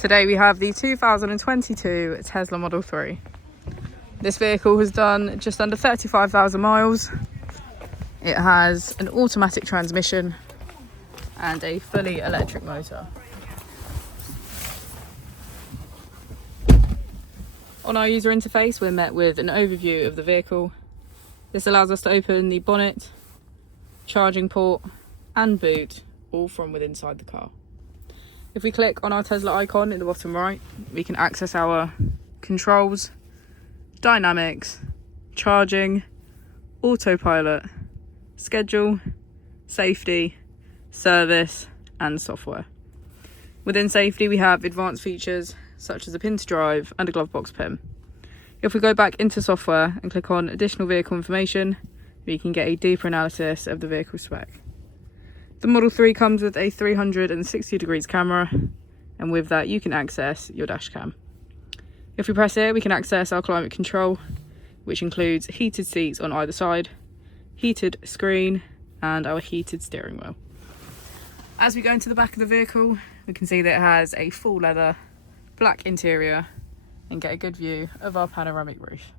Today we have the 2022 Tesla Model 3. This vehicle has done just under 35,000 miles. It has an automatic transmission and a fully electric motor. On our user interface, we're met with an overview of the vehicle. This allows us to open the bonnet, charging port and boot, all from within inside the car. If we click on our Tesla icon in the bottom right, we can access our controls, dynamics, charging, autopilot, schedule, safety, service and software. Within safety we have advanced features such as a pin to drive and a glove box pin. If we go back into software and click on additional vehicle information, we can get a deeper analysis of the vehicle spec. The Model 3 comes with a 360 degrees camera, and with that you can access your dash cam. If we press here, we can access our climate control, which includes heated seats on either side, heated screen and our heated steering wheel. As we go into the back of the vehicle, we can see that it has a full leather black interior and get a good view of our panoramic roof.